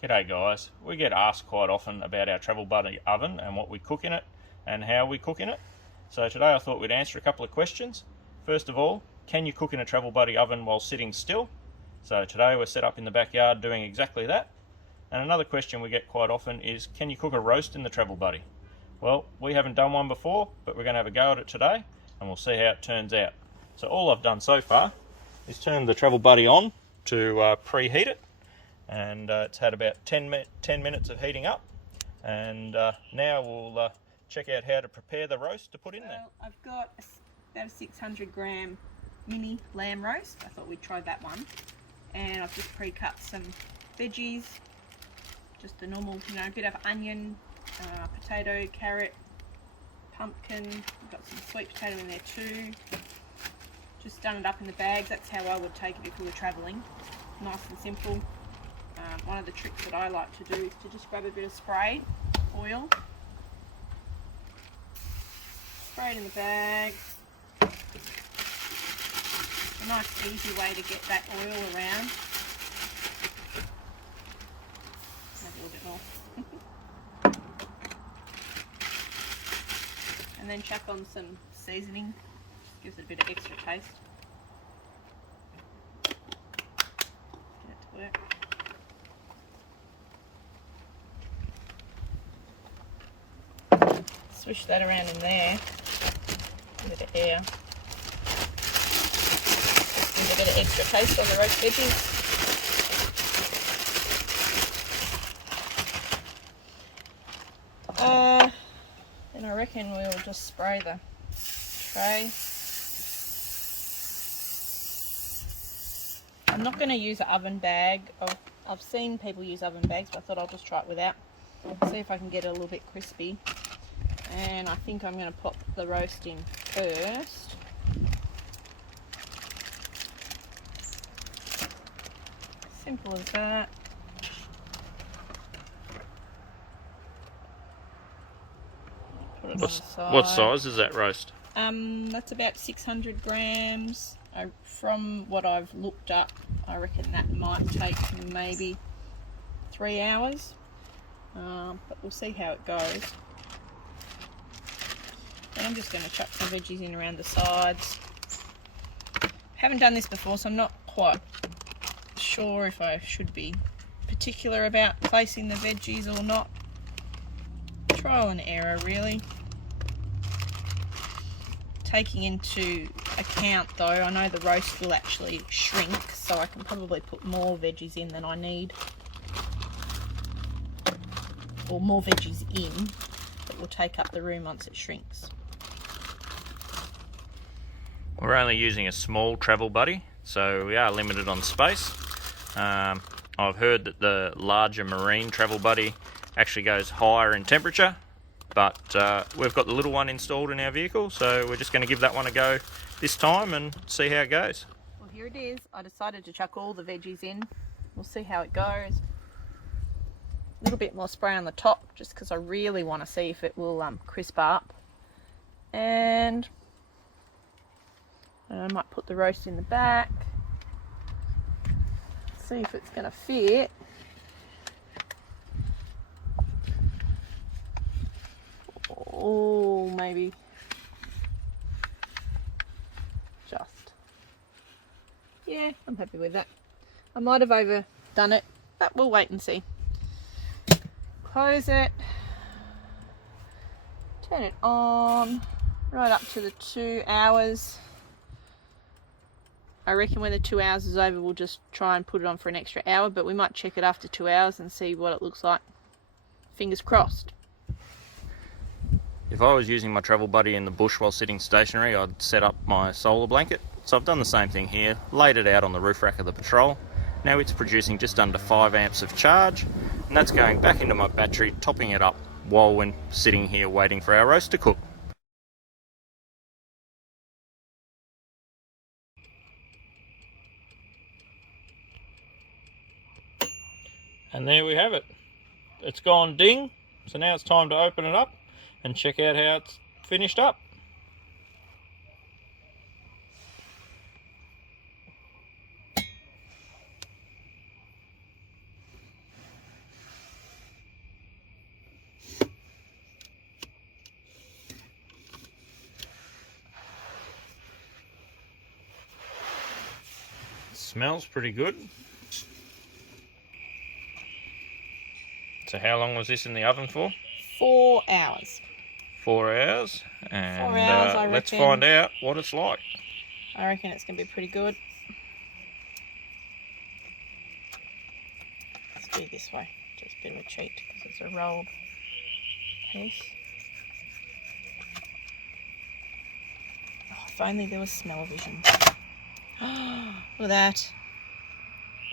G'day guys, we get asked quite often about our Travel Buddy oven and what we cook in it and how we cook in it. So today I thought we'd answer a couple of questions. First of all, can you cook in a Travel Buddy oven while sitting still? So today we're set up in the backyard doing exactly that. And another question we get quite often is, can you cook a roast in the Travel Buddy? Well, we haven't done one before, but we're going to have a go at it today and we'll see how it turns out. So all I've done so far is turn the Travel Buddy on to preheat it. And it's had about 10 minutes of heating up, and now we'll check out how to prepare the roast to put in there. I've got about a 600 gram mini lamb roast. I thought we'd try that one, and I've just pre-cut some veggies, just the normal, a bit of onion, potato, carrot, pumpkin. I've got some sweet potato in there too. Just done it up in the bags. That's how I would take it if we were travelling. Nice and simple. One of the tricks that I like to do is to just grab a bit of spray oil, spray it in the bag. A nice easy way to get that oil around. Maybe a little bit more. And then chuck on some seasoning, gives it a bit of extra taste. Get it to work. Swish that around in there, a bit of air, gives a bit of extra taste on the roast veggies. Then I reckon we'll just spray the tray. I'm not going to use an oven bag. I've seen people use oven bags, but I thought I'll just try it without. See if I can get it a little bit crispy. And I think I'm going to pop the roast in first. Simple as that. Put it on the side. What size is that roast? That's about 600 grams. From what I've looked up, I reckon that might take maybe 3 hours. But we'll see how it goes. And I'm just going to chuck some veggies in around the sides. Haven't done this before, so I'm not quite sure if I should be particular about placing the veggies or not. Trial and error, really. Taking into account, though, I know the roast will actually shrink, so I can probably put more veggies in than I need. Or more veggies in that will take up the room once it shrinks. We're only using a small Travel Buddy, so we are limited on space. I've heard that the larger marine Travel Buddy actually goes higher in temperature, but we've got the little one installed in our vehicle, so we're just going to give that one a go this time and see how it goes. Well, here it is. I decided to chuck all the veggies in. We'll see how it goes. A little bit more spray on the top, just because I really want to see if it will crisp up. And I might put the roast in the back, see if it's going to fit. Oh, maybe just. Yeah, I'm happy with that. I might have overdone it, but we'll wait and see. Close it. Turn it on right up to the 2 hours. I reckon when the 2 hours is over, we'll just try and put it on for an extra hour, but we might check it after 2 hours and see what it looks like. Fingers crossed. If I was using my Travel Buddy in the bush while sitting stationary, I'd set up my solar blanket. So I've done the same thing here, laid it out on the roof rack of the Patrol. Now it's producing just under 5 amps of charge, and that's going back into my battery, topping it up while we're sitting here waiting for our roast to cook. And there we have it. It's gone ding, so now it's time to open it up and check out how it's finished up. Smells pretty good. So how long was this in the oven for? 4 hours. 4 hours. And 4 hours, I let's reckon. find out what it's like. I reckon it's going to be pretty good. Let's do it this way. Just a bit of a cheat because it's a rolled piece. Oh, if only there was smell-o-vision. Look at that.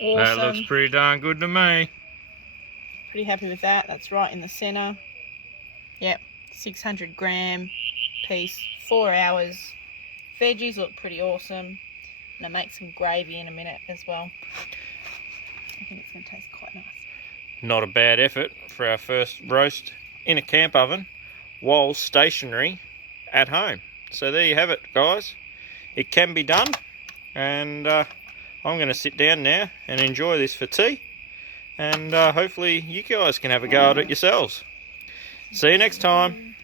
Awesome. That looks pretty darn good to me. Pretty happy with that. That's right in the centre. Yep, 600 gram piece, 4 hours. Veggies look pretty awesome. And I'll make some gravy in a minute as well. I think it's going to taste quite nice. Not a bad effort for our first roast in a camp oven while stationary at home. So there you have it, guys. It can be done, and I'm going to sit down now and enjoy this for tea, and hopefully you guys can have a go at it yourselves. See you next time.